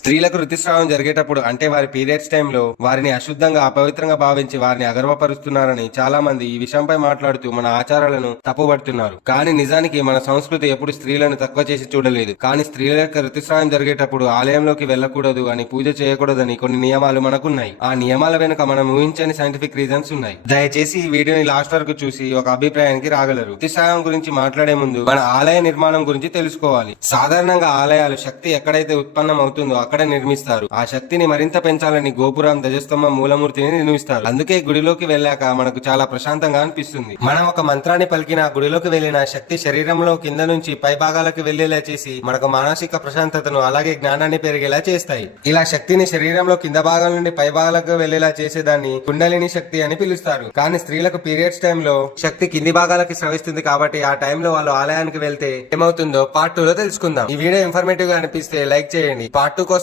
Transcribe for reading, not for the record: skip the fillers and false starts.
స్త్రీలకు ఋతుస్రావం జరిగేటప్పుడు అంటే వారి పీరియడ్స్ టైంలో వారిని అశుద్ధంగా అపవిత్రంగా భావించి వారిని అగర్వపరుస్తున్నారని చాలా మంది ఈ విషయంపై మాట్లాడుతూ మన ఆచారాలను తప్పుపడుతున్నారు. కానీ నిజానికి మన సంస్కృతి ఎప్పుడు స్త్రీలను తక్కువ చేసి చూడలేదు. కానీ స్త్రీల యొక్క ఋతుస్రావం జరిగేటప్పుడు ఆలయంలోకి వెళ్లకూడదు అని, పూజ చేయకూడదని కొన్ని నియమాలు మనకున్నాయి. ఆ నియమాల వెనుక మనం ఊహించని సైంటిఫిక్ రీజన్స్ ఉన్నాయి. దయచేసి ఈ వీడియోని లాస్ట్ వరకు చూసి ఒక అభిప్రాయానికి రాగలరు. ఋతుస్రావం గురించి మాట్లాడే ముందు మన ఆలయ నిర్మాణం గురించి తెలుసుకోవాలి. సాధారణంగా ఆలయాలు శక్తి ఎక్కడైతే ఉత్పన్నం అవుతుందో అక్కడ నిర్మిస్తారు. ఆ శక్తిని మరింత పెంచాలని గోపురం, ధ్వజస్తంభం, మూలమూర్తిని నిర్మిస్తారు. అందుకే గుడిలోకి వెళ్ళాక మనకు చాలా ప్రశాంతంగా అనిపిస్తుంది. మనం ఒక మంత్రాన్ని పలికిన గుడిలోకి వెళ్లిన శక్తి శరీరంలో కింద నుంచి పై భాగాలకు వెళ్లేలా చేసి మనకు మానసిక ప్రశాంతతను అలాగే జ్ఞానాన్ని పెరిగేలా చేస్తాయి. ఇలా శక్తిని శరీరంలో కింద భాగం నుండి పై భాగాలకు వెళ్లేలా చేసేదాన్ని కుండలిని శక్తి అని పిలుస్తారు. కానీ స్త్రీలకు పీరియడ్స్ టైంలో శక్తి కింది భాగాలకి స్రవిస్తుంది కాబట్టి ఆ టైంలో వాళ్ళు ఆలయానికి వెళ్తే ఏమవుతుందో పార్ట్ 2 లో తెలుసుకుందాం. ఈ వీడియో ఇన్ఫర్మేటివ్ గా అనిపిస్తే లైక్ చేయండి. పార్ట్ 2 కోసం